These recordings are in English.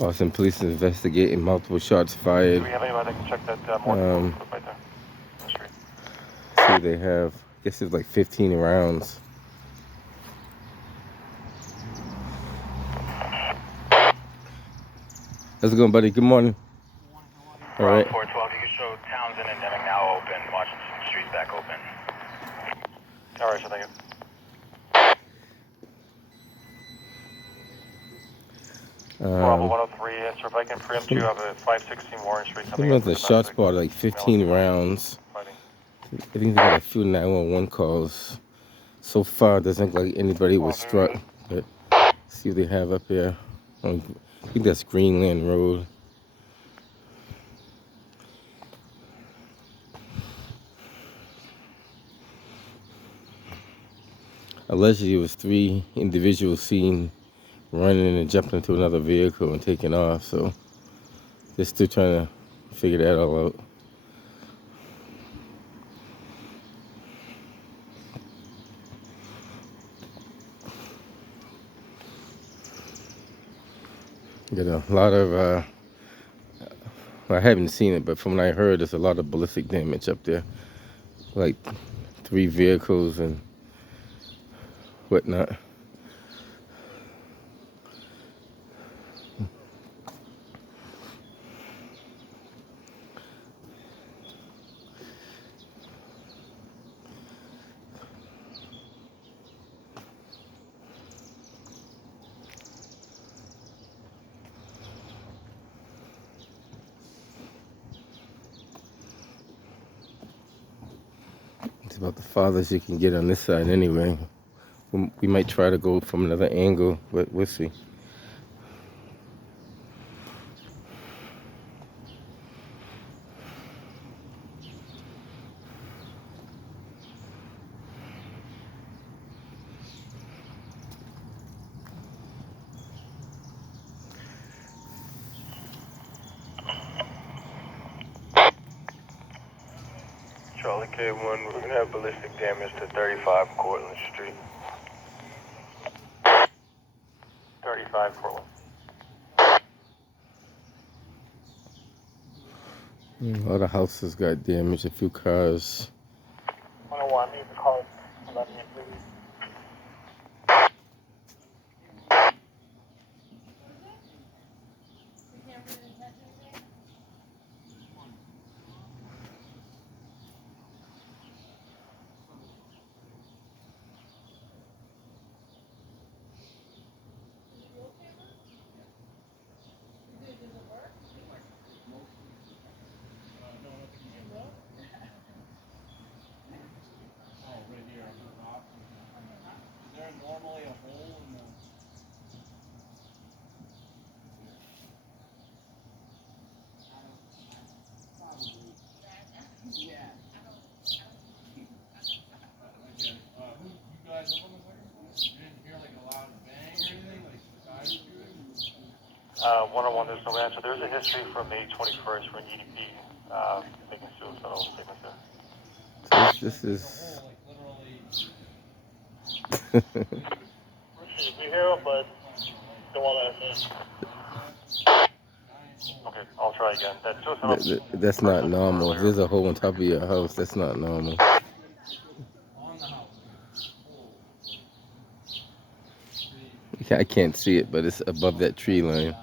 Austin police investigating multiple shots fired. Do we have anybody that can check that morning right there? See, they have, I guess it's like 15 rounds. How's it going, buddy? Good morning. All right. 412, you can show Townsend and Deming now open, Washington Street back open. All right, so thank you. Bravo 103, so if I can preempt you, have a 516 Warren Street coming in. The shot spot like 15 rounds. I think they got a few 911 calls. So far, it doesn't look like anybody was struck. But see what they have up here. I think that's Greenland Road. Allegedly, it was 3 individuals seen running and jumping into another vehicle and taking off. So they're still trying to figure that all out. Got a lot of, I haven't seen it, but from what I heard, there's a lot of ballistic damage up there. Like 3 vehicles and whatnot. It's about the farthest you can get on this side anyway. We might try to go from another angle, but we'll see. Charlie K1, we're going to have ballistic damage to 35 Cortlandt Street. 35 Cortlandt. A lot of houses got damaged, a few cars. 101, leave the car 11 please. Normally a hole in the... Yeah. You guys up on the second floor? You didn't hear like a loud bang or anything? Like side shooting? 101, there's no answer. There's a history from May 21st for an EDP making suicidal statements there. So this is... We hear him, but don't want to let Okay, I'll try again. That's not normal. If there's a hole on top of your house, that's not normal. I can't see it, but it's above that tree line.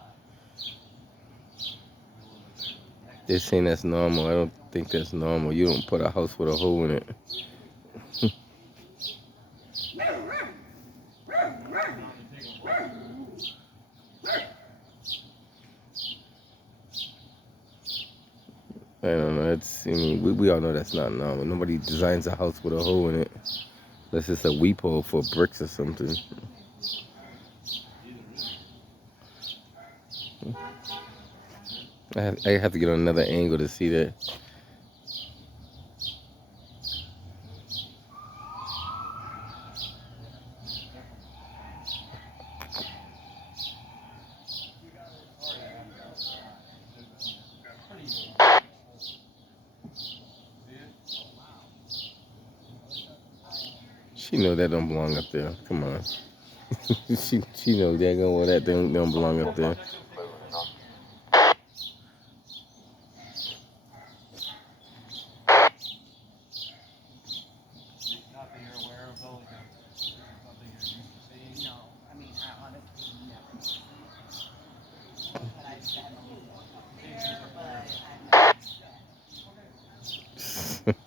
They're saying that's normal. I don't think that's normal. You don't put a house with a hole in it. I don't know. I mean, we all know that's not normal. Nobody designs a house with a hole in it. Unless it's a weep hole for bricks or something. I have to get on another angle to see that. She know that don't belong up there. Come on. she know that that don't belong up there.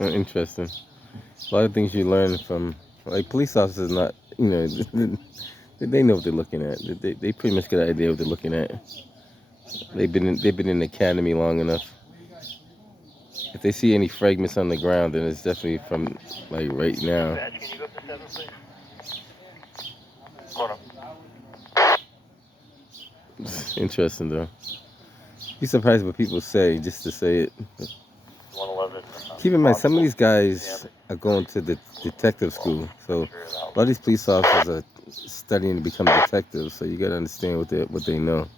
Interesting. A lot of things you learn from, like, police officers. Not, they know what they're looking at. They pretty much get an idea what they're looking at. They've been in the academy long enough. If they see any fragments on the ground, then it's definitely from, like, right now. Can you go up to 7, please? Going up. Interesting though. Be surprised what people say just to say it. 111. Keep in mind, some of these guys are going to the detective school, so a lot of these police officers are studying to become detectives. So you got to understand what they know.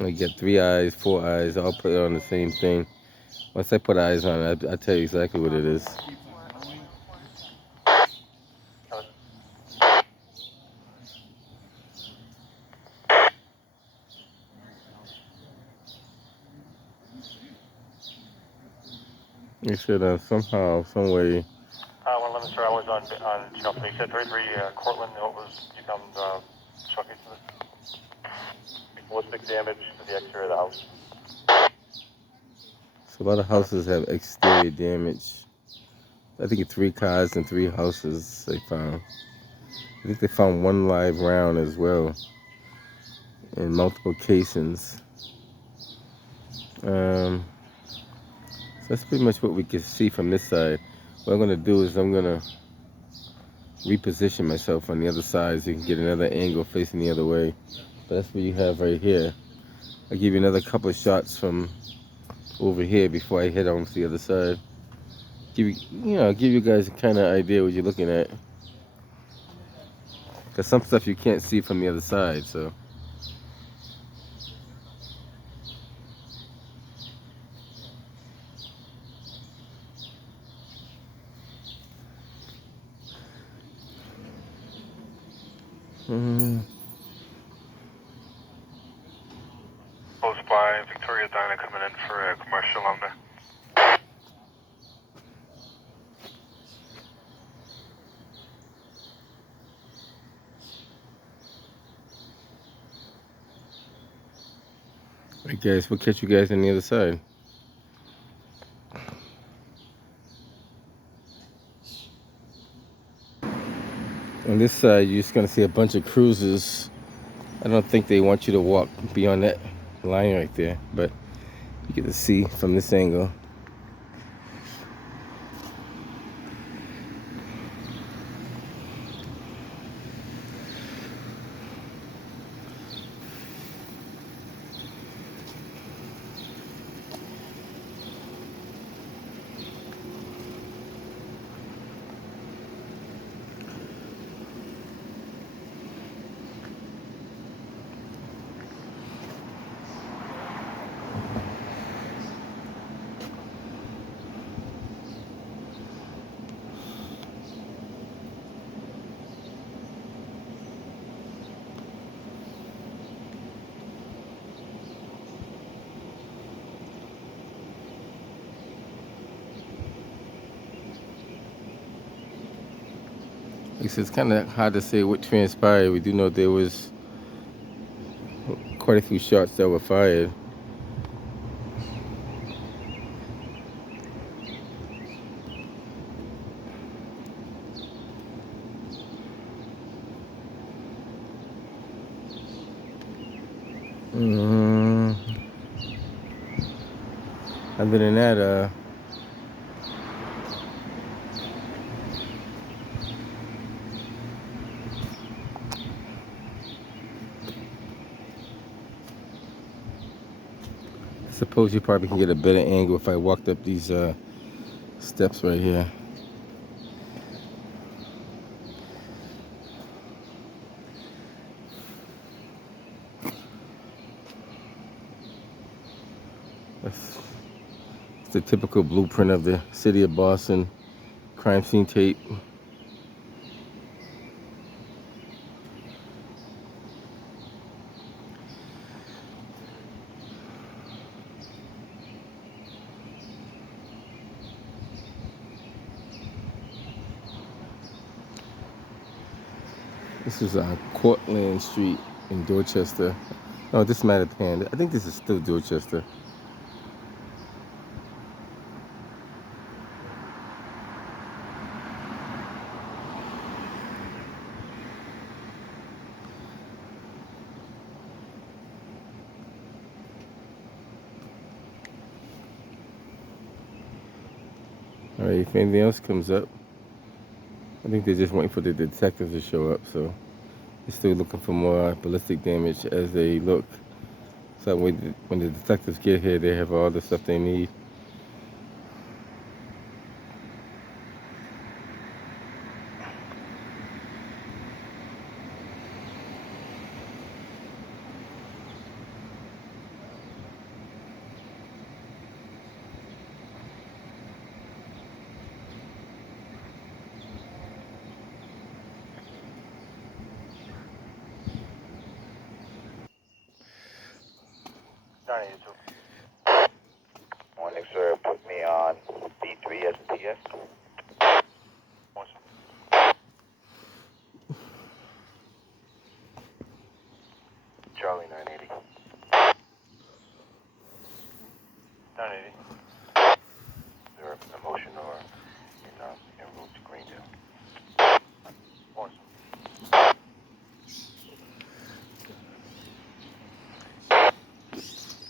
I get 3 eyes, 4 eyes. I'll put it on the same thing. Once I put eyes on it, I'll tell you exactly what it is. You should somehow, some way. 111, sir, I was on Channel 3. You said 33 Cortland. What was you found shocking to this? Ballistic damage to the exterior of the house. So a lot of houses have exterior damage. I think 3 cars and 3 houses they found. I think they found 1 live round as well, in multiple casings. So that's pretty much what we can see from this side. What I'm gonna do is I'm gonna reposition myself on the other side so you can get another angle facing the other way. But that's what you have right here. I'll give you another couple of shots from over here before I head on to the other side. Give you guys a kind of idea what you're looking at. Cause some stuff you can't see from the other side, so. Close by Victoria Diner coming in for a commercial on there. Alright guys, we'll catch you guys on the other side. On this side, you're just gonna see a bunch of cruisers. I don't think they want you to walk beyond that line right there, but you get to see from this angle. It's kind of hard to say what transpired. We do know there was quite a few shots that were fired. Other than that, I suppose you probably can get a better angle if I walked up these steps right here. That's the typical blueprint of the city of Boston crime scene tape. This is Cortlandt Street in Dorchester. No, this might have been. I think this is still Dorchester. All right, if anything else comes up, I think they're just waiting for the detectives to show up. So they're still looking for more ballistic damage as they look. So when the detectives get here, they have all the stuff they need. Morning, sir. Put me on B3STS. Charlie 980. 980. Sir, in motion or in route to Greendale. Awesome.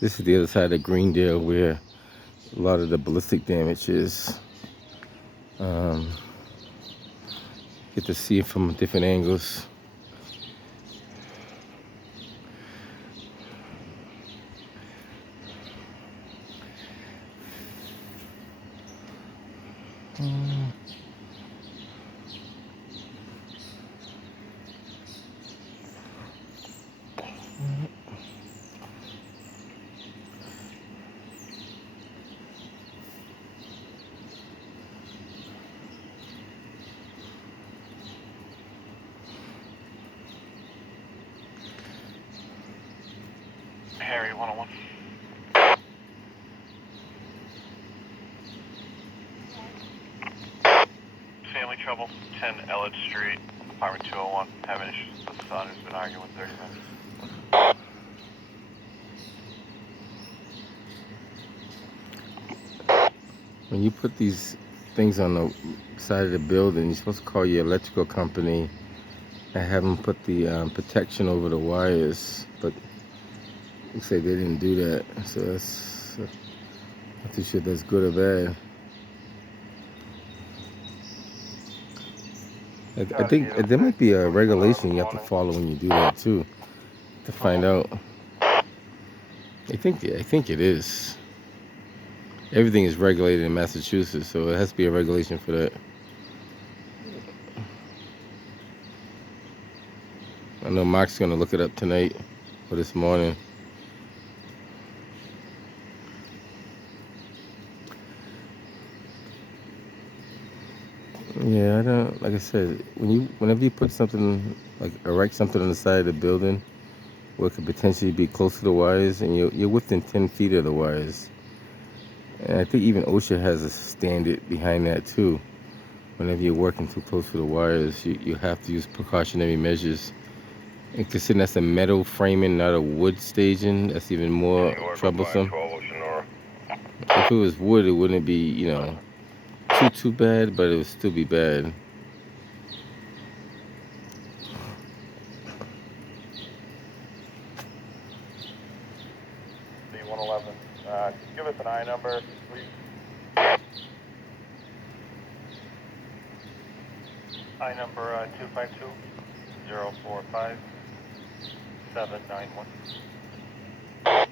This is the other side of Greendale where a lot of the ballistic damage is. Get to see it from different angles. Harry 101. Family trouble, 10 Elliott Street, apartment 201. Having issues with the son who's been arguing with 30 minutes. When you put these things on the side of the building, you're supposed to call your electrical company and have them put the protection over the wires. But looks like they didn't do that. So that's not too sure if that's good or bad. I think there might be a regulation you have to follow when you do that too, to find out. I think it is. Everything is regulated in Massachusetts, so it has to be a regulation for that. I know Mark's gonna look it up tonight or this morning. Yeah, I don't. Like I said, whenever you put something like erect something on the side of the building, where it could potentially be close to the wires, and you're within 10 feet of the wires. And I think even OSHA has a standard behind that too. Whenever you're working too close to the wires, you have to use precautionary measures. And considering that's a metal framing, not a wood staging, that's even more troublesome. If it was wood, it wouldn't be, too bad, but it would still be bad. B111. Give us an I number, please. I number 252 045 791. And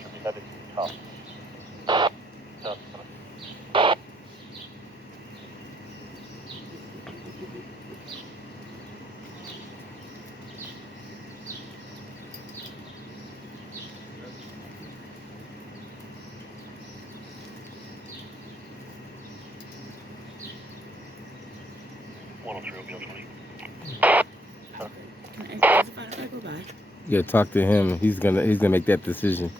should be headed to Tough. Tough. 103 will be on 20. Yeah, talk to him. He's gonna make that decision.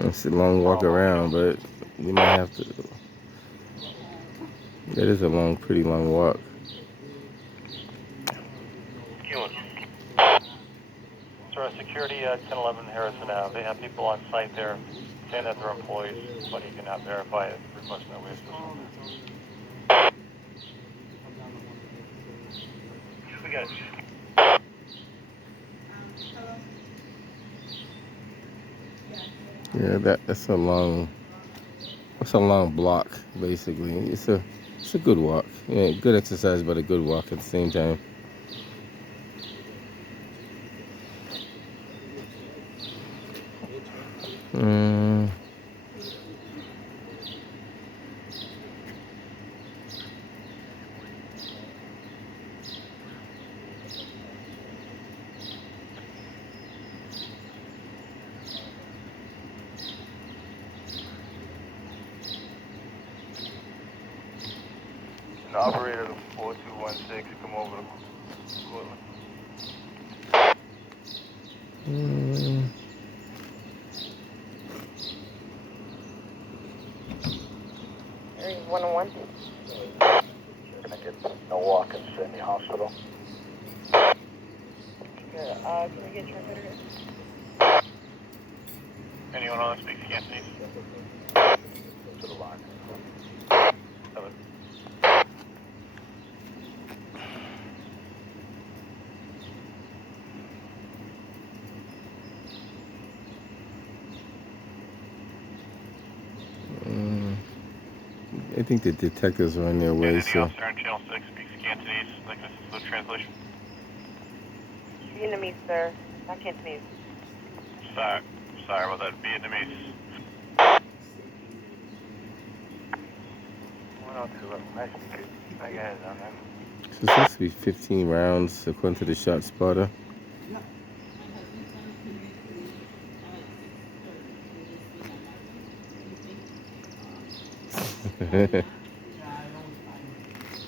It's a long walk around, but you might have to. That is a long, pretty long walk. Sir, security at 1011 Harrison Ave. They have people on site there saying that they're employees, but you cannot verify it. Requesting that we assist them. We got it. Yeah, that's a long. It's a long block, basically. It's a good walk. Yeah, good exercise, but a good walk at the same time. Mm. The operator of 4216 come over to Mm. Area 101. Gonna get no walk-ins in the hospital. Good. Can we get your computer? Anyone on that speaks Cantonese? To the line. I think the detectives are on their way, Any so. officer on Channel 6 speaks Cantonese, like this is the translation. Vietnamese, sir. Not Cantonese. Sorry about that, Vietnamese. 102, nice to meet you. I got it on them. So it's supposed to be 15 rounds according to the shot spotter.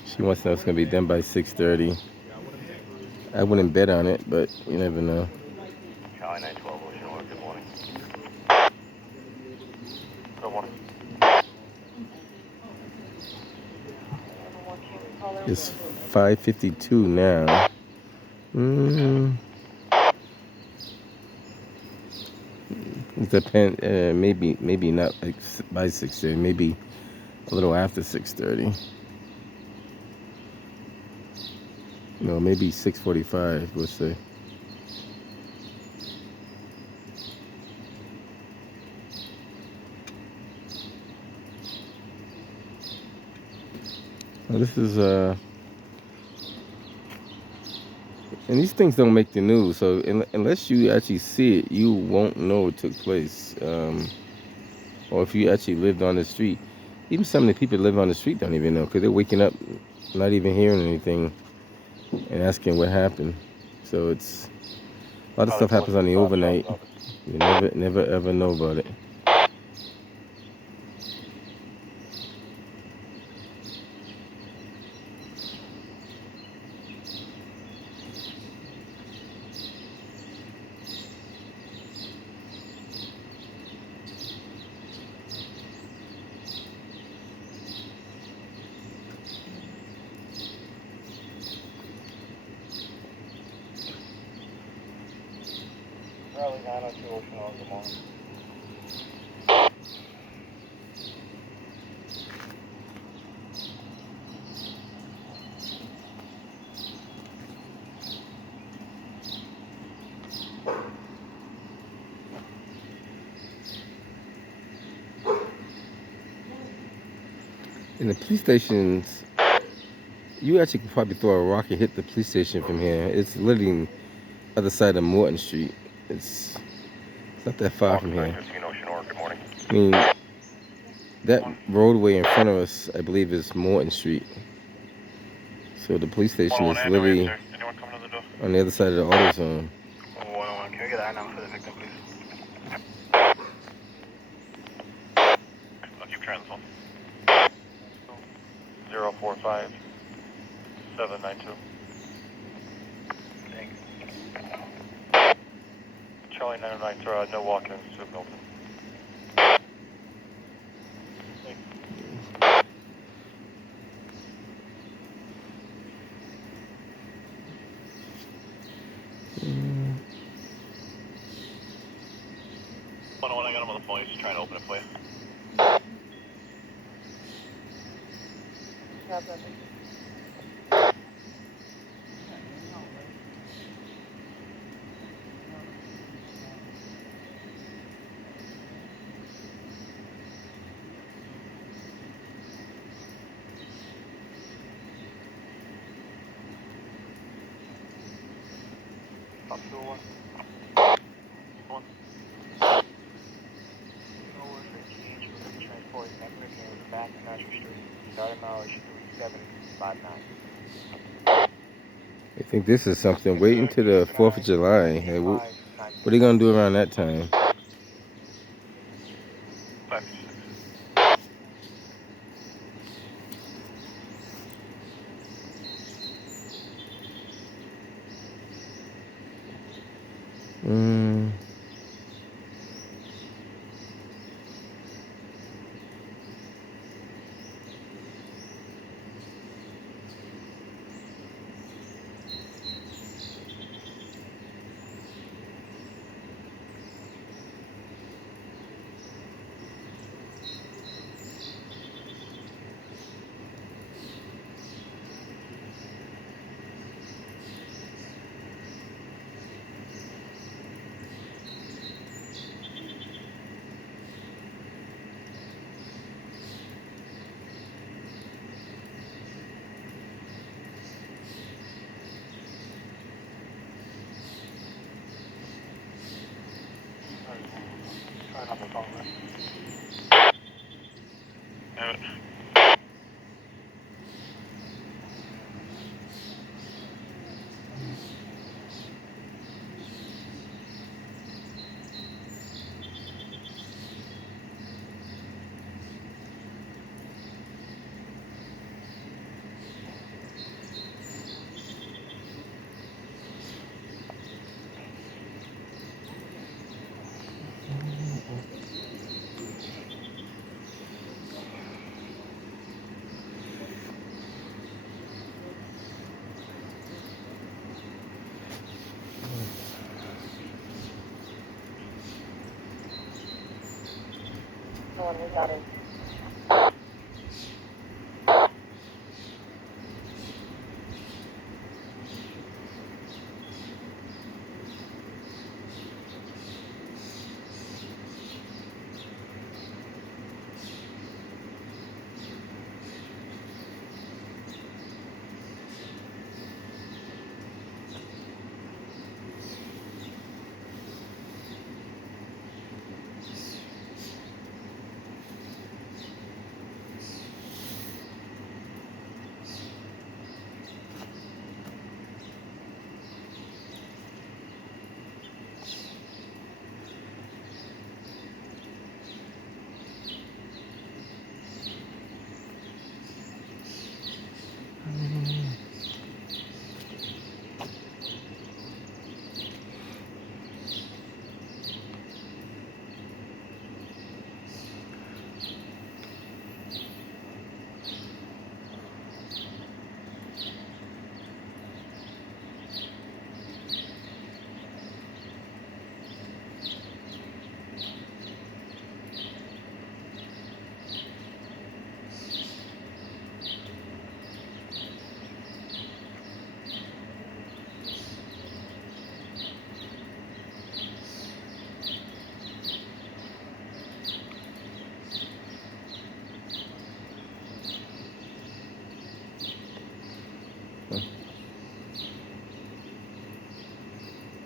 She wants to know it's gonna be done by 6:30. I wouldn't bet on it, but you never know. Charlie 912, Ocean Work, good morning. Good morning. It's 5:52 now. It depends. Maybe not like by 6:30. Maybe a little after 6:30. No, maybe 6:45. We'll say. Well, this is and these things don't make the news. So unless you actually see it, you won't know it took place. Or if you actually lived on the street, even some of the people that live on the street don't even know because they're waking up, not even hearing anything, and asking what happened. So it's a lot of stuff happens on the overnight. You never ever know about it. Charlie 902, Ocean Work, good morning. In the police stations, you actually could probably throw a rock and hit the police station from here. It's literally on the other side of Morton Street. It's not that far from here. 915, Ocean Work, good morning. I mean, that roadway in front of us, I believe, is Morton Street. So the police station is literally on the other side of the auto zone. 101, can we get I-9 for the victim, please? I'll keep trying this one. 045 792. Thank you. Charlie 909, no walk-ins to Milton. 101, I got him on the phone. He's just trying to open it for you. Stop that. Up to one. One. Transport Network in back to Natural Street. Starting mileage 3759. I think this is something. Wait until the 4th of July. Hey, what are they gonna do around that time? 556. Mm. Try not to call it. No one was out in.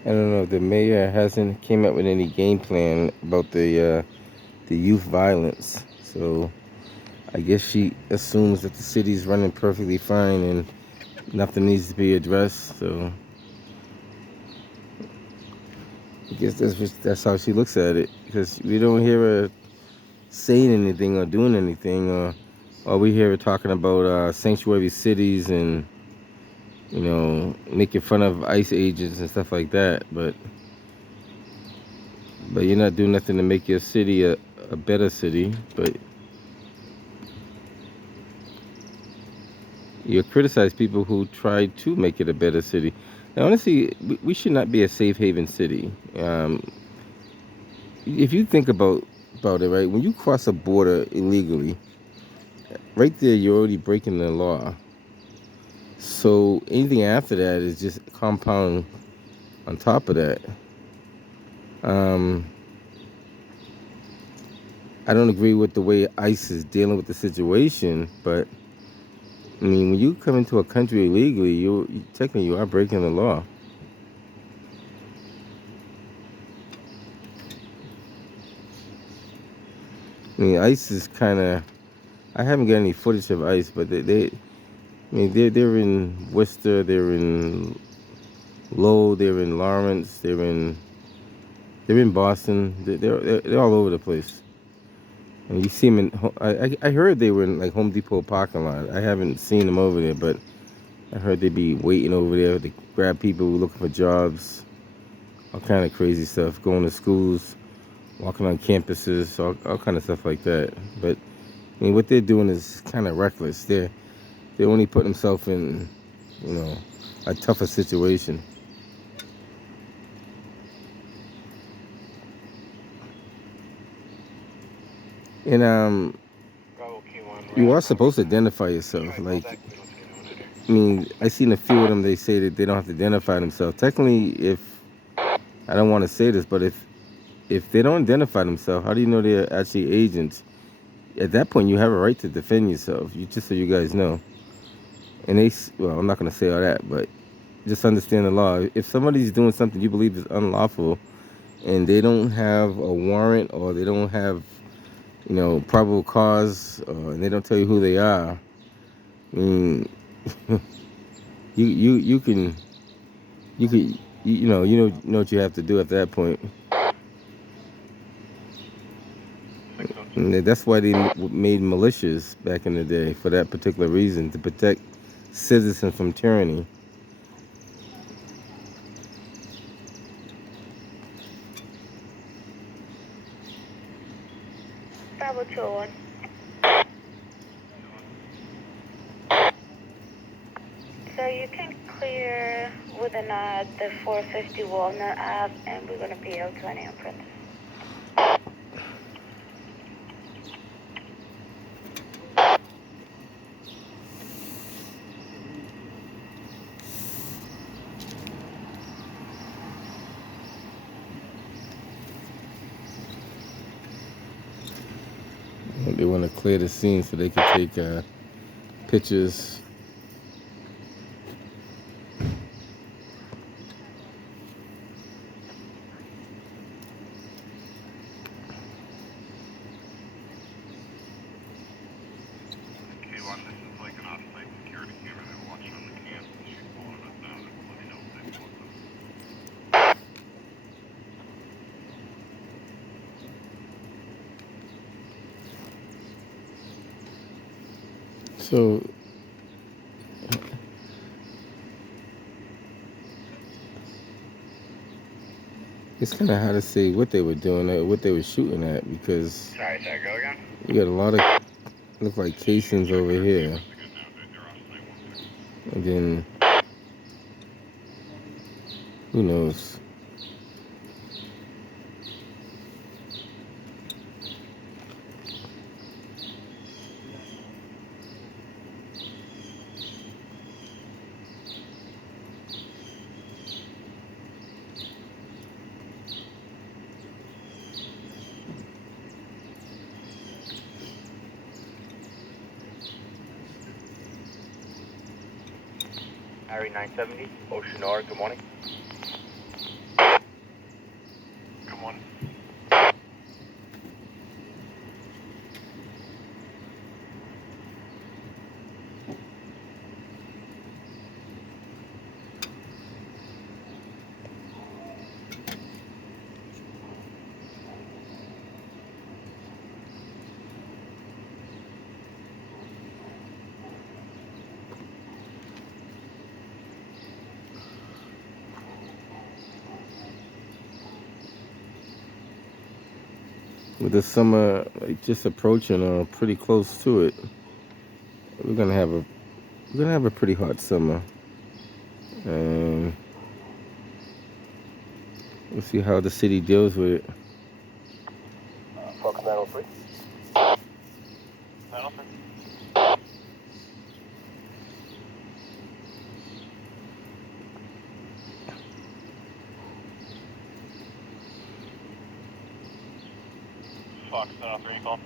I don't know. The mayor hasn't came up with any game plan about the youth violence. So I guess she assumes that the city's running perfectly fine and nothing needs to be addressed. So I guess that's how she looks at it. Because we don't hear her saying anything or doing anything, or we hear her talking about sanctuary cities and making fun of ICE agents and stuff like that. But you're not doing nothing to make your city a better city. But you criticize people who try to make it a better city. Now, honestly, we should not be a safe haven city. if you think about it, right? When you cross a border illegally, right there, you're already breaking the law. So anything after that is just compound on top of that. Um, I don't agree with the way ICE is dealing with the situation, but I mean, when you come into a country illegally, technically you are breaking the law. I mean, ICE is kind of. I haven't got any footage of ICE, but I mean, they're in Worcester, they're in Lowell, they're in Lawrence, they're in Boston. They're all over the place. And you see them in. I heard they were in like Home Depot parking lot. I haven't seen them over there, but I heard they'd be waiting over there to grab people who looking for jobs, all kind of crazy stuff, going to schools, walking on campuses, all kind of stuff like that. But I mean, what they're doing is kind of reckless. They only put themselves in, you know, a tougher situation. And you are supposed to identify yourself. Like, I mean, I seen a few of them. They say that they don't have to identify themselves. Technically, if I don't want to say this, but if they don't identify themselves, how do you know they're actually agents? At that point, you have a right to defend yourself. You just so you guys know. And well, I'm not gonna say all that, but just understand the law. If somebody's doing something you believe is unlawful, and they don't have a warrant or they don't have, probable cause, and they don't tell you who they are, I mean, you can you know what you have to do at that point. And that's why they made militias back in the day for that particular reason, to protect citizens from tyranny. Bravo 201. So you can clear within the 450 Walnut Ave, and we're going to be L20 on Prentice. They want to clear the scene so they can take pictures. So it's kind of hard to say what they were doing or what they were shooting at, because Sorry, go again? you got a lot of look like casings over here, and then who knows. Harry 970, Ocean R, good morning. Good morning. With the summer just approaching or pretty close to it, we're gonna have a pretty hot summer, and we'll see how the city deals with it. Fox 3 call.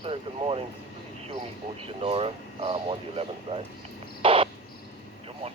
Sir, good morning. Please show me Oceanora on the 11th side. Good one.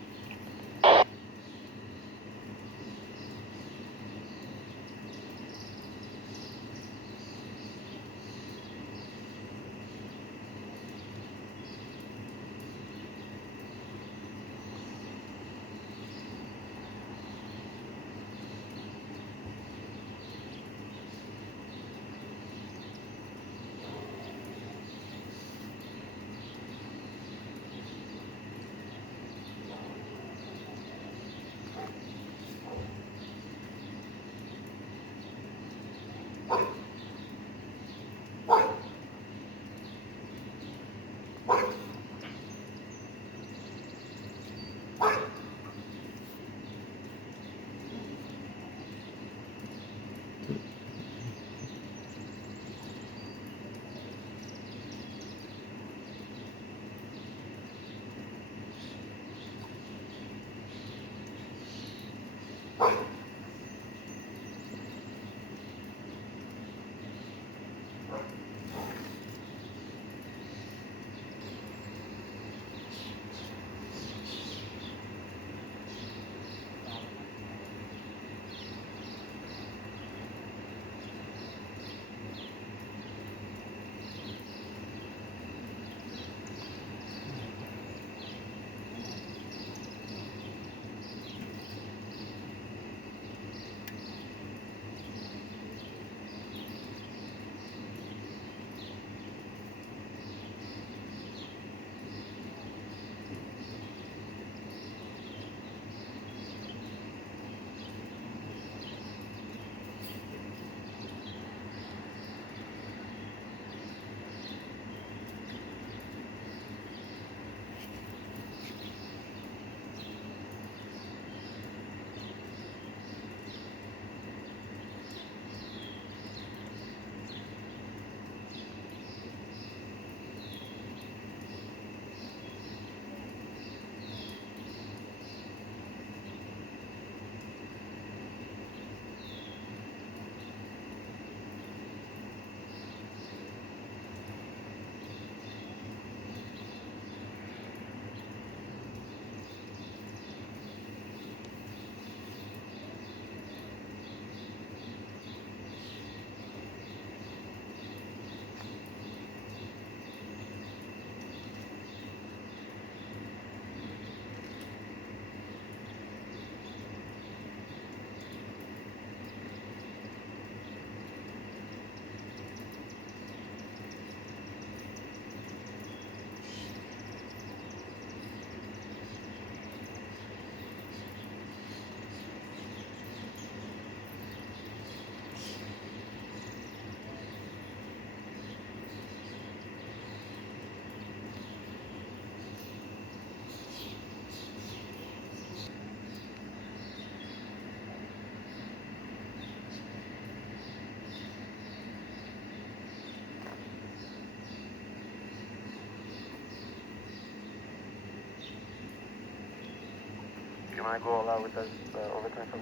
Can I go allow with this overtime from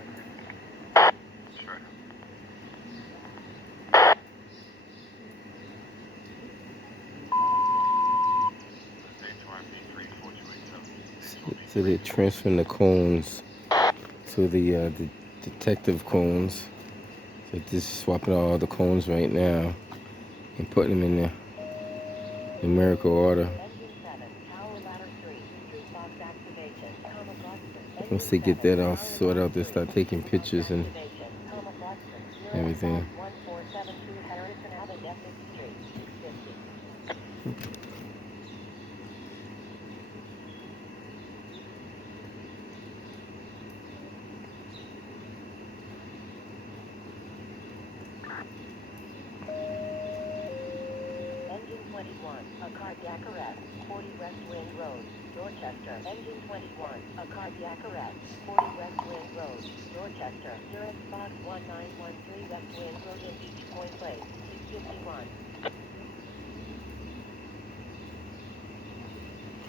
Sure. So they're transferring the cones to the detective cones. So just swapping all the cones right now and putting them in the numerical order. Once they get that all sorted out, they start taking pictures and everything. Engine 21, a cardiac arrest, 40 West Wing Road, Dorchester. Engine 21, a cardiac arrest, 40 West Wing Road, Dorchester. Urine Fox 1913 West Wing Road in Beach Point Place, 651.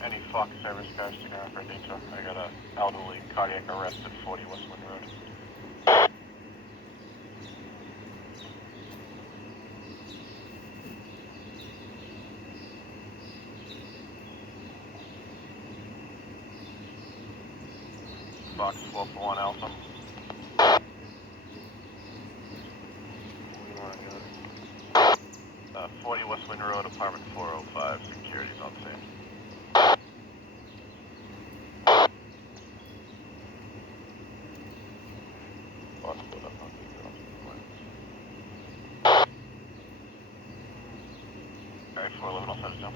Any Fox service cars to go for data. I got a elderly cardiac arrest at 40 Westwood Road. Fox 12 for 1 Alpha. We want to go. 40 West Wind Road, apartment 405. Security's on scene. Fox, put up on the girls. Alright, 411, I'll set it down.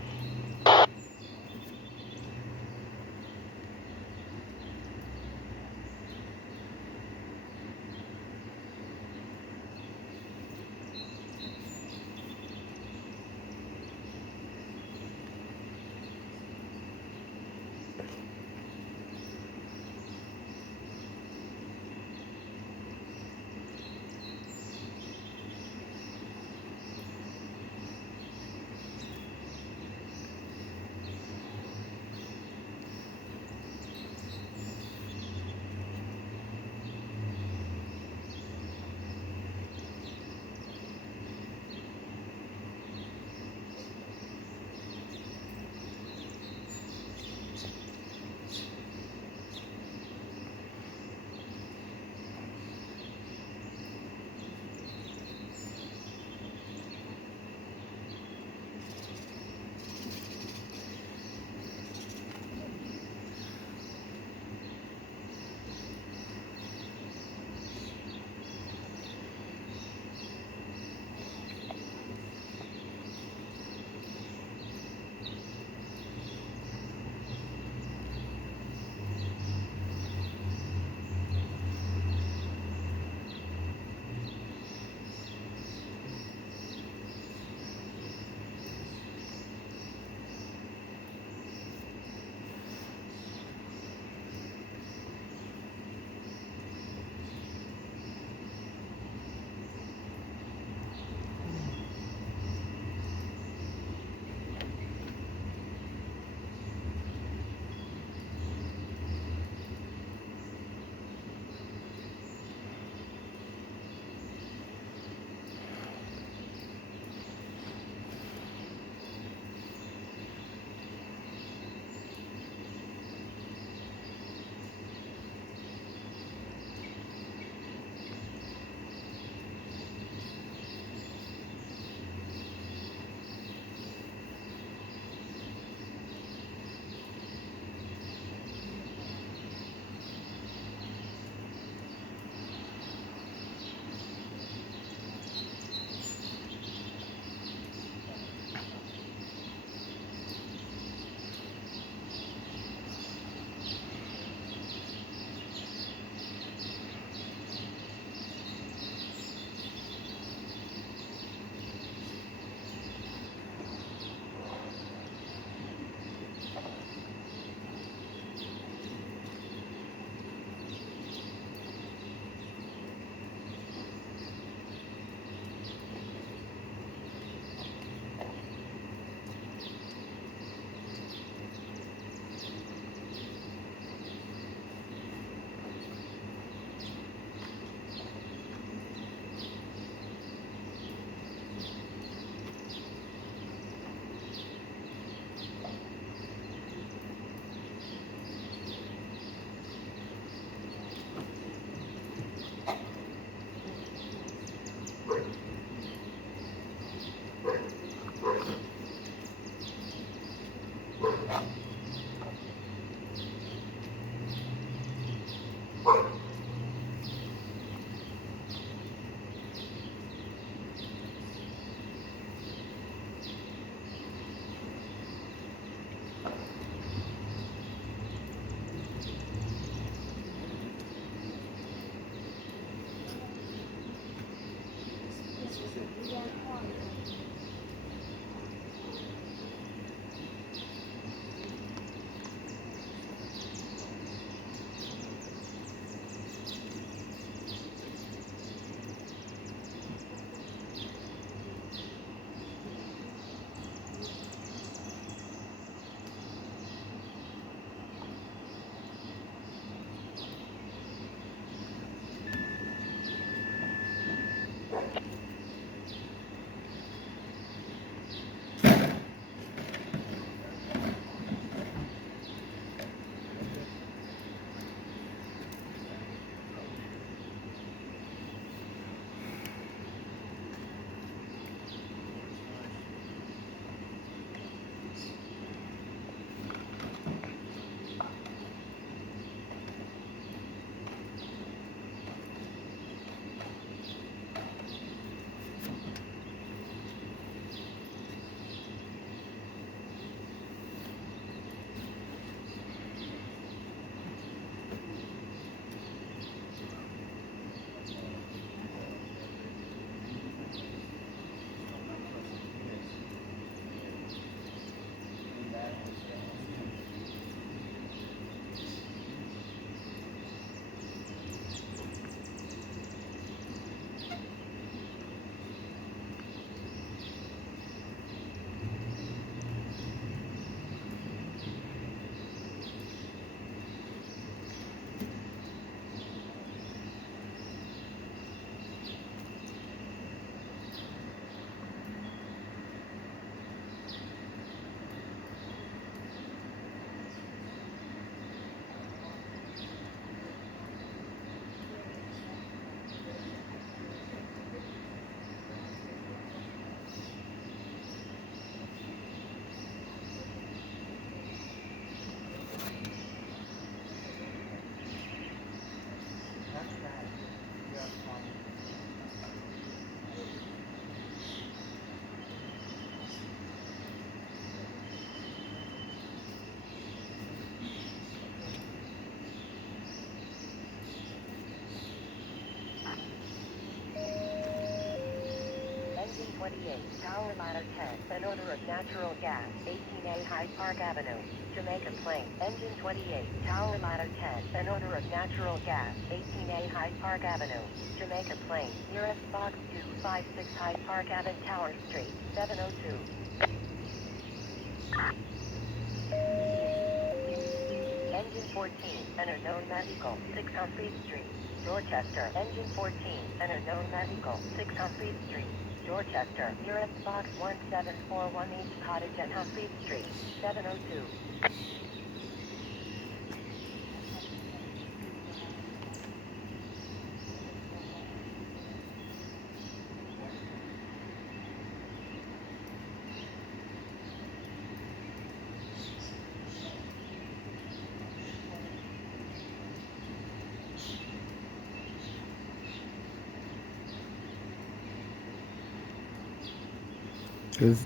28, Tower Ladder 10, an odor of natural gas, 18A Hyde Park Avenue, Jamaica Plain. Engine 28, Tower Ladder 10, an odor of natural gas, 18A Hyde Park Avenue, Jamaica Plain. Nearest box 256 Hyde Park Avenue, Tower Street, 702. Engine 14, an unknown vehicle, 6 Humphreys Street, Dorchester. Engine 14, an unknown vehicle, 6 Humphreys Street, Dorchester. Nearest box 1741 East Cottage and Humphreys Street, 702.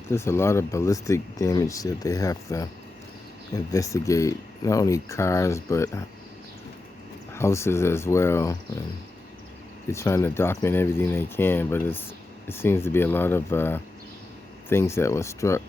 There's a lot of ballistic damage that they have to investigate. Not only cars, but houses as well. And they're trying to document everything they can, but it seems to be a lot of things that were struck.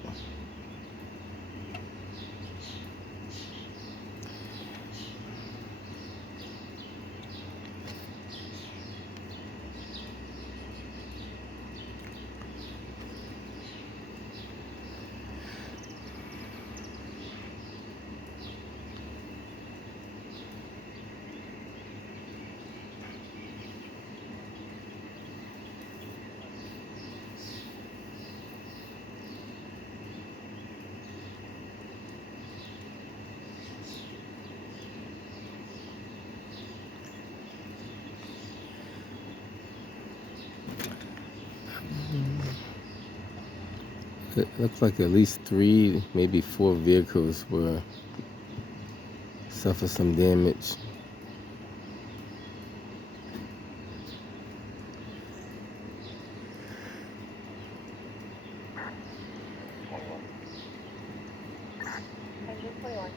It looks like at least 3, maybe 4 vehicles were suffer some damage. Engine 21.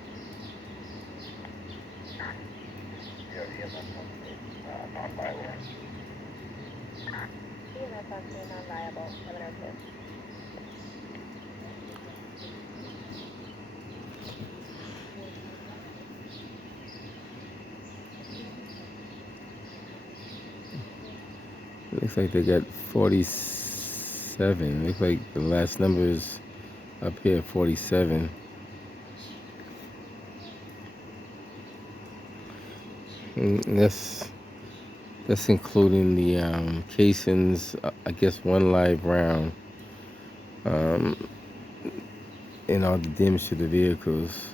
EMS on scene non-viable, 702. It looks like they got 47. Looks like the last number is up here, 47. And that's including the casings. I guess 1 live round, and all the damage to the vehicles.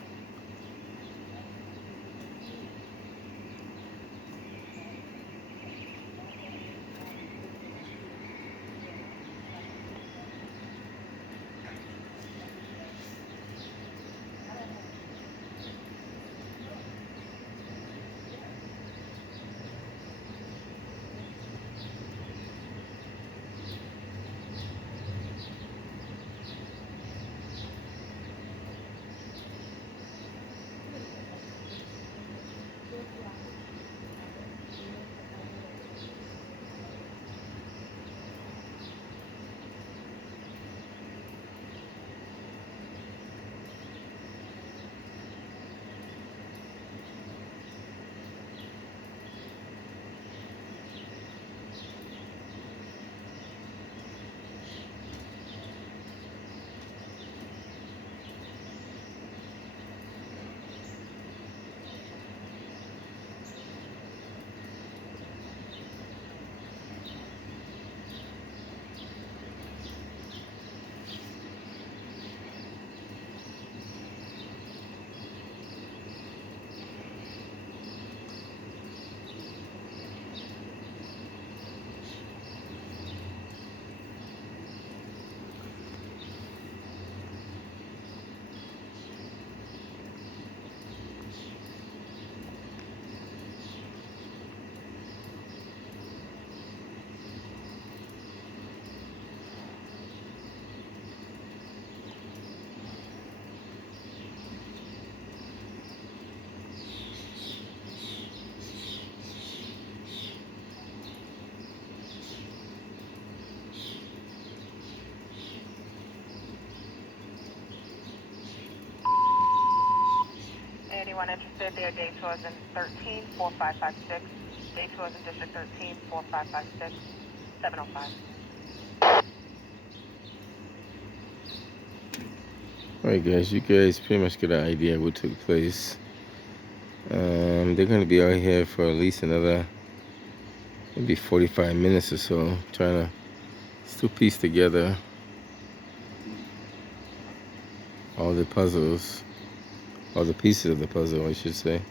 anyone interested, their day tours in 13-4556. Day tours in District 13-4556, 705. Alright guys, you guys pretty much get an idea of what took place. They're going to be out here for at least another maybe 45 minutes or so, trying to still piece together all the puzzles, all the pieces of the puzzle, I should say.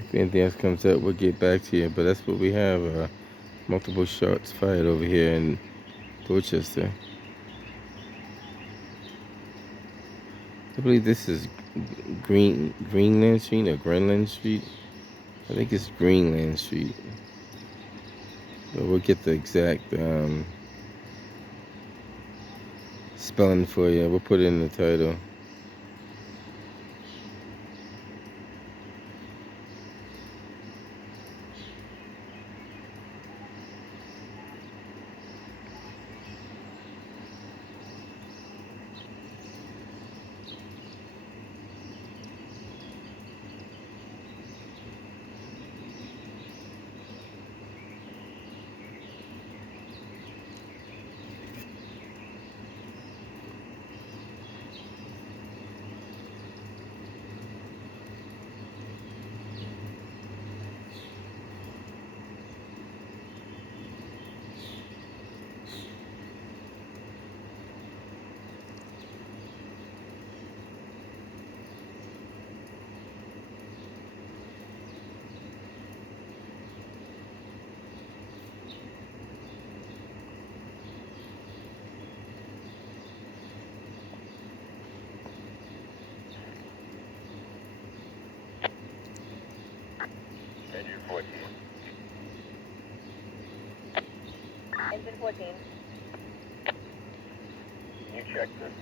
If anything else comes up, we'll get back to you. But that's what we have. Multiple shots fired over here in Dorchester. I believe this is Greenland Street or Greenland Street. I think it's Greenland Street. But we'll get the exact spelling for you. We'll put it in the title. Engine 14. Engine 14. You check this.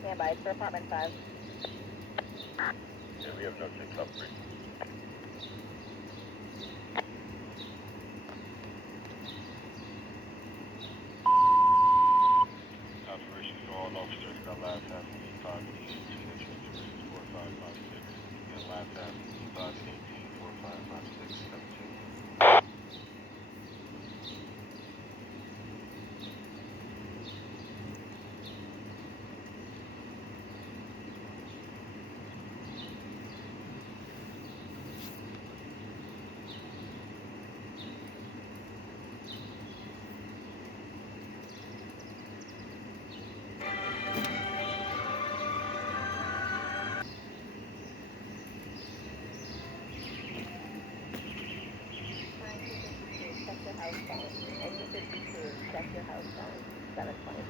Stand by for apartment 5. Yeah, we have no 6 upgrade. Operations to all officers, got last half of 5 and 18, entry 4556. And last half of 5 and 18, 4556, 17. Check your house phone. Engine 52. Check your house phone. 720.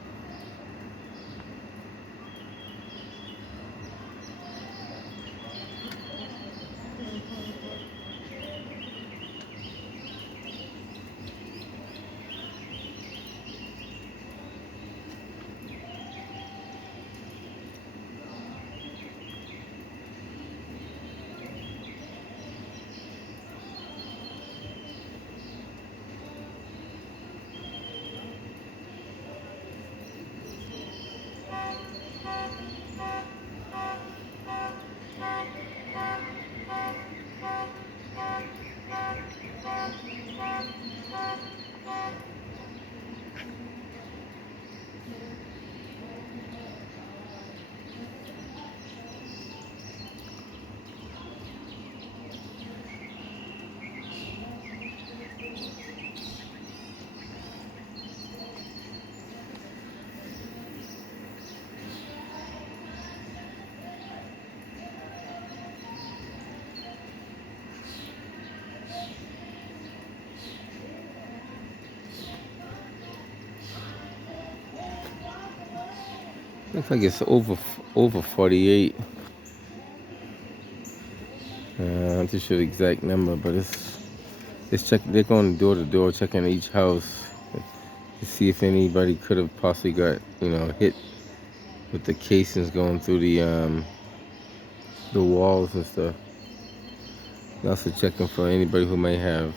Looks like it's over 48. I'm not sure the exact number, but it's check. They're going door to door, checking each house to see if anybody could have possibly got hit with the casings going through the walls and stuff. Also checking for anybody who may have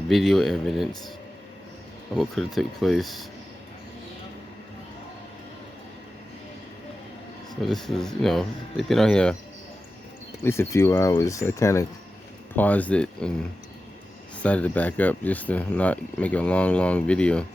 video evidence of what could have took place. So this is, they've been out here at least a few hours. I kind of paused it and decided to back up just to not make a long video.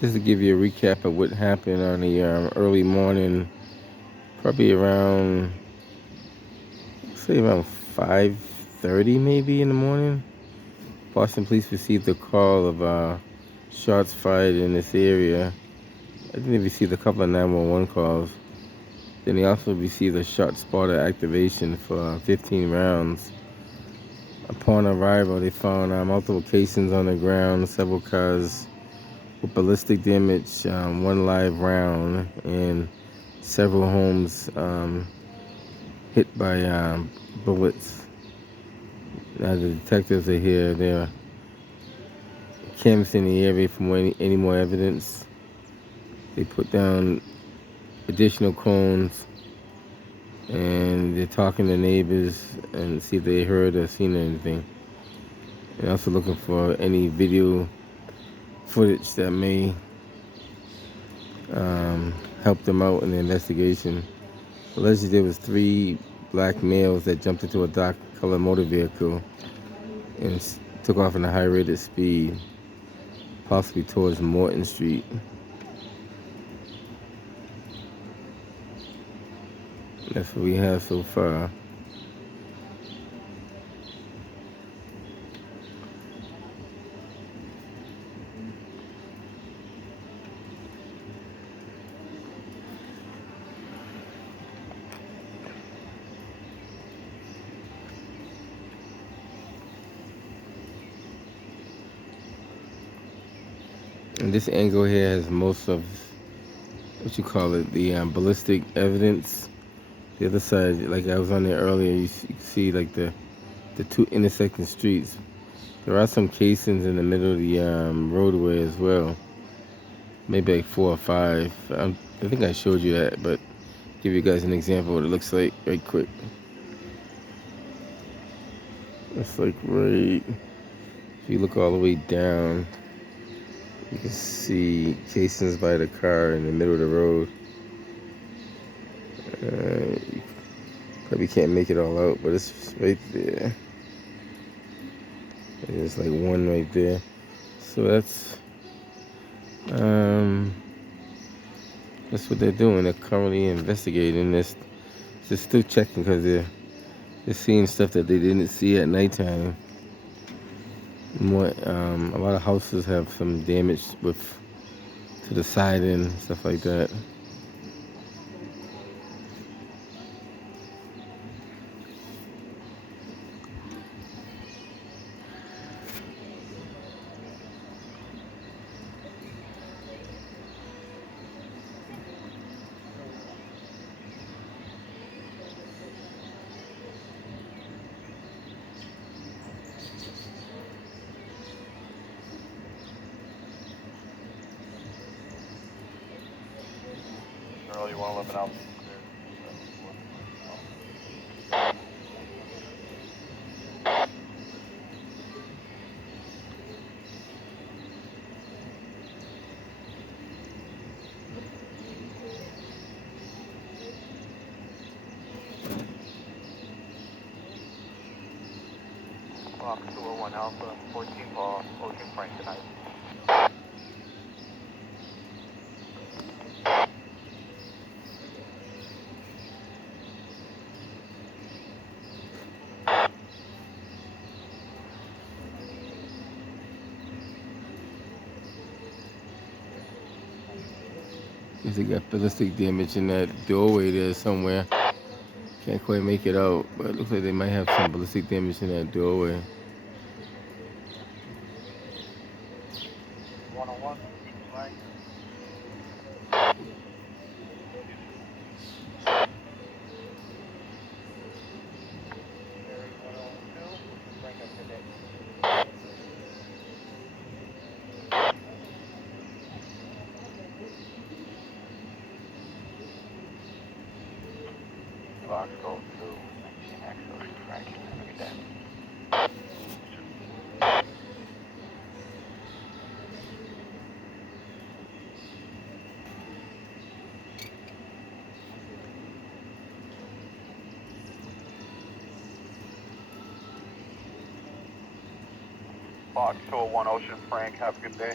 Just to give you a recap of what happened on the early morning, probably around, say around 5:30 maybe in the morning. Boston police received a call of shots fired in this area. I think they received a couple of 911 calls. Then they also received a shot spotter activation for 15 rounds. Upon arrival, they found multiple casings on the ground, several cars with ballistic damage, one live round, and several homes hit by bullets. Now the detectives are here. They're canvassing the area for any more evidence. They put down additional cones, and they're talking to neighbors and see if they heard or seen anything. And also looking for any video footage that may help them out in the investigation. Allegedly, there was 3 black males that jumped into a dark-colored motor vehicle and took off in a high rate of speed, possibly towards Morton Street. That's what we have so far. And this angle here has most of what you call it, the ballistic evidence. The other side, like I was on there earlier, you see like the two intersecting streets. There are some casings in the middle of the roadway as well. Maybe like 4 or 5. I think I showed you that, but give you guys an example of what it looks like right quick. It's like right, if you look all the way down, you can see casings by the car in the middle of the road. You probably can't make it all out, but it's right there. There's like one right there. So that's what they're doing. They're currently investigating this. They're still checking because they're seeing stuff that they didn't see at nighttime. More, a lot of houses have some damage to the siding, stuff like that. Early 111 out. Fox 201 Alpha, 14 ball, Ocean Frank tonight. Because they got ballistic damage in that doorway there somewhere. Can't quite make it out, but it looks like they might have some ballistic damage in that doorway. 101. Flag. Area 102, Frank up today. Fox Gold 2, 19X, Ocean Frank. Have a good day. Fox 201 Ocean Frank, have a good day.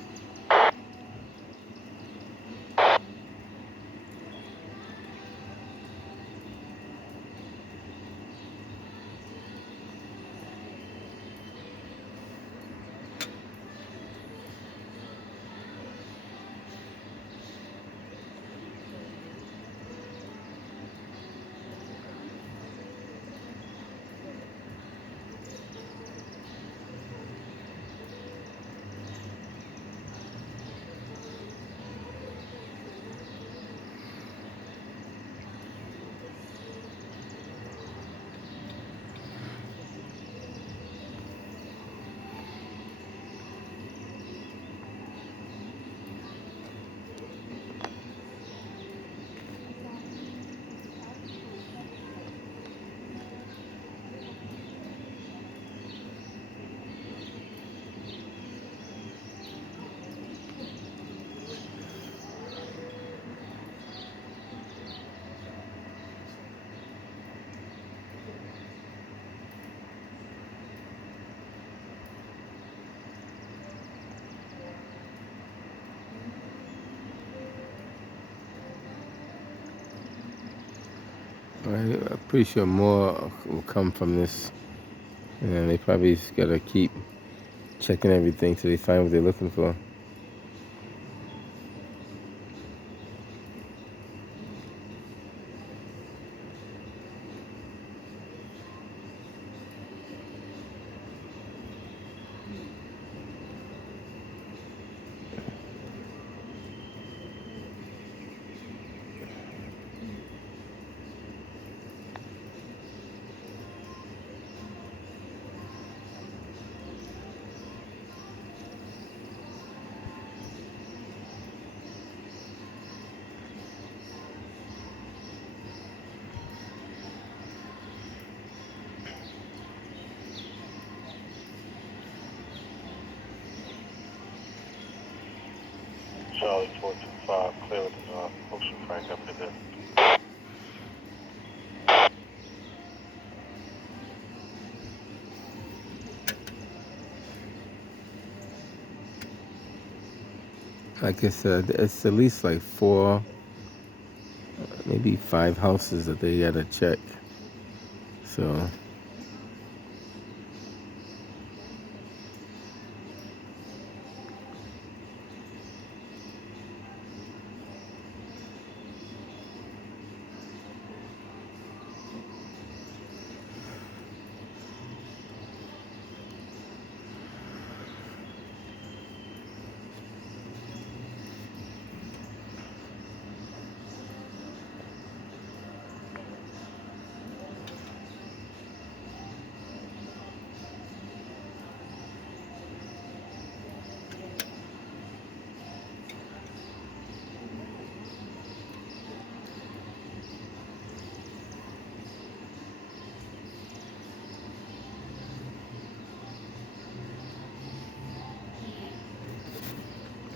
I'm pretty sure more will come from this. And they probably just gotta keep checking everything till they find what they're looking for. Charlie 425, clear with the Ocean Frank up to the Like I said, it's at least like 4, maybe 5 houses that they gotta check. So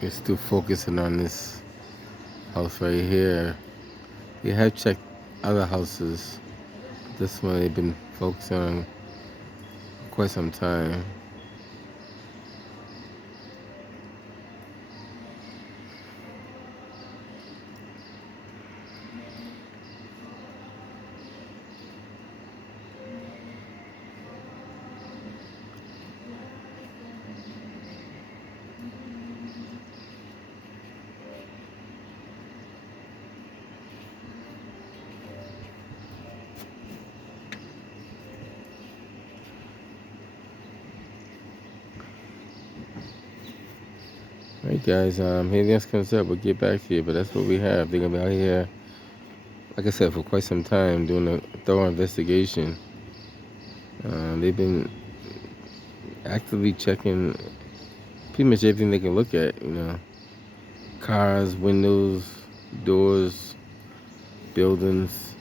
we're still focusing on this house right here. They have checked other houses. This one they've been focusing on for quite some time. All right, guys. Anything else comes up, we'll get back to you. But that's what we have. They're gonna be out here, like I said, for quite some time doing a thorough investigation. They've been actively checking pretty much everything they can look at. Cars, windows, doors, buildings.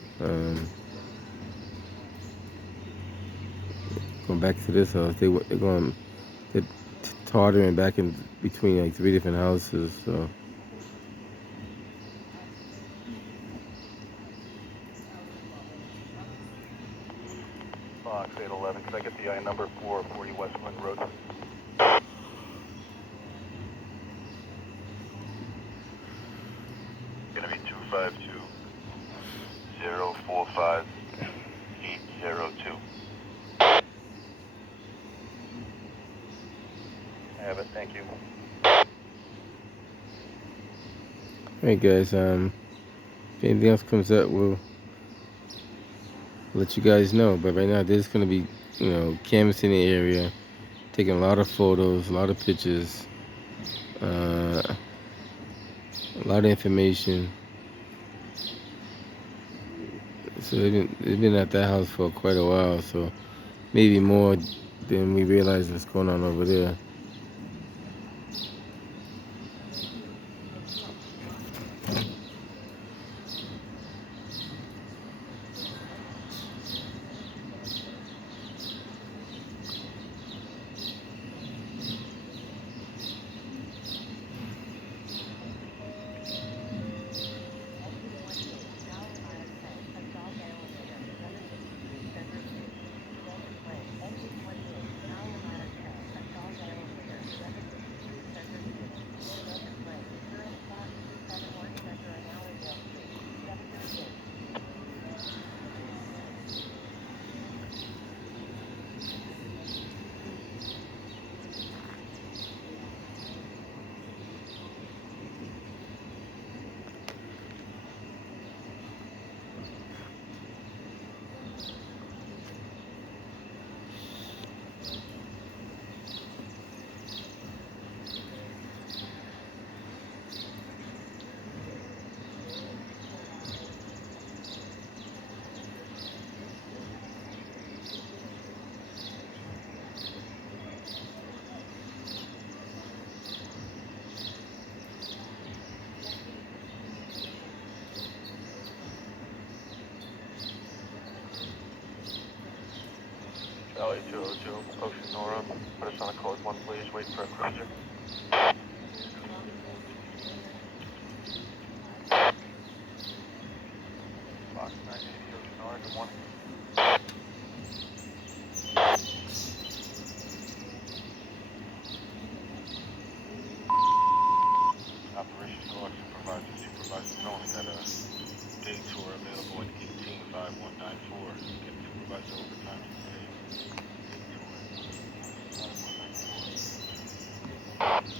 Going back to this house, they're tottering back in between like 3 different houses. So Fox 811. Can I get the I number 440 Westland Road? Gonna be 252-045-802. I have it, thank you. all right, guys. If anything else comes up, we'll let you guys know. But right now, they're just gonna be, canvassing the area, taking a lot of photos, a lot of pictures, a lot of information. So they've been at that house for quite a while. So maybe more than we realize what's going on over there. LA202, Ocean Nora. Put us on a code 1, please. Wait for a cruiser. Fox 980, Ocean Nora, good morning. Operations Log Supervisor. Supervisor's only got a day tour available at 185194. Get supervisor overtime today. Day tour. 185194.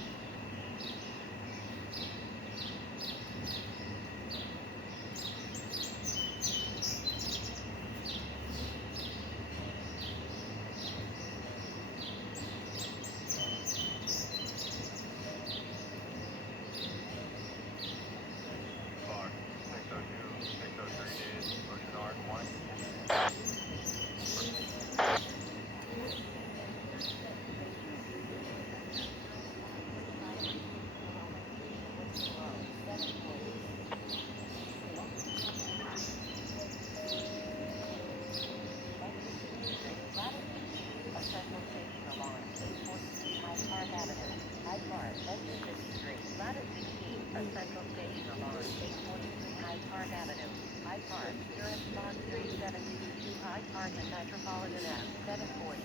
Central Station along 843 Hyde Park Avenue, Hyde Park, Zurich Box 3722 Hyde Park and Metropolitan Ave, 740.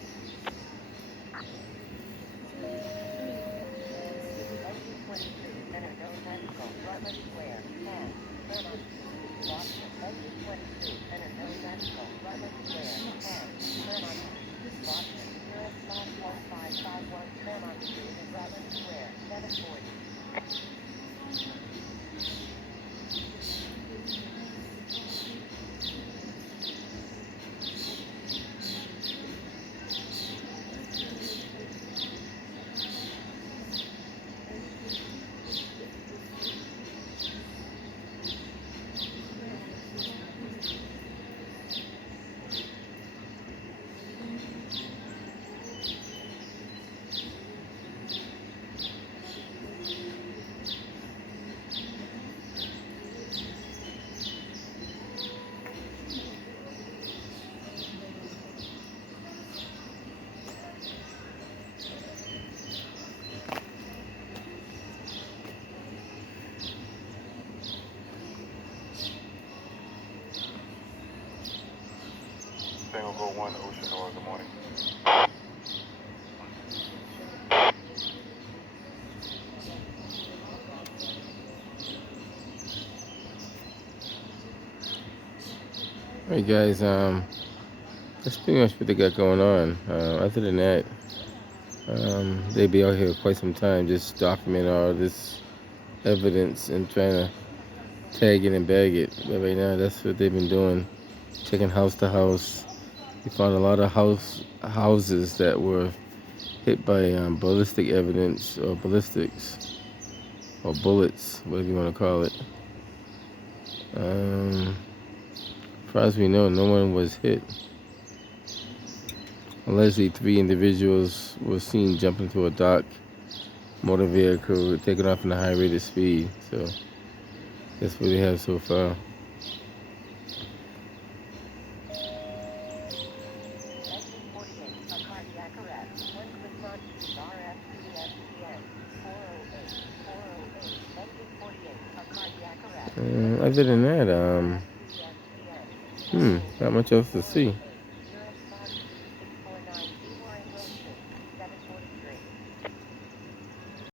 Exit 22, Center Dome Medical, Rutland Square, 10, Fairmont, Boston. Exit 22, Center Dome Medical, Rutland Square, 10, Fairmont, Boston. Zurich Box 1551, Fairmont Street and Rutland Square, 740. Single Go 1, Ocean Nora, good morning. Alright guys, that's pretty much what they got going on. Other than that, they'll be out here quite some time just documenting all this evidence and trying to tag it and bag it. But right now, that's what they've been doing, checking house to house. We found a lot of houses that were hit by ballistic evidence or ballistics or bullets, whatever you want to call it. As far as we know, no one was hit. Allegedly, 3 individuals were seen jumping into a dock motor vehicle, taking off in a high rate of speed. So that's what they have so far. Other than that, not much else to see.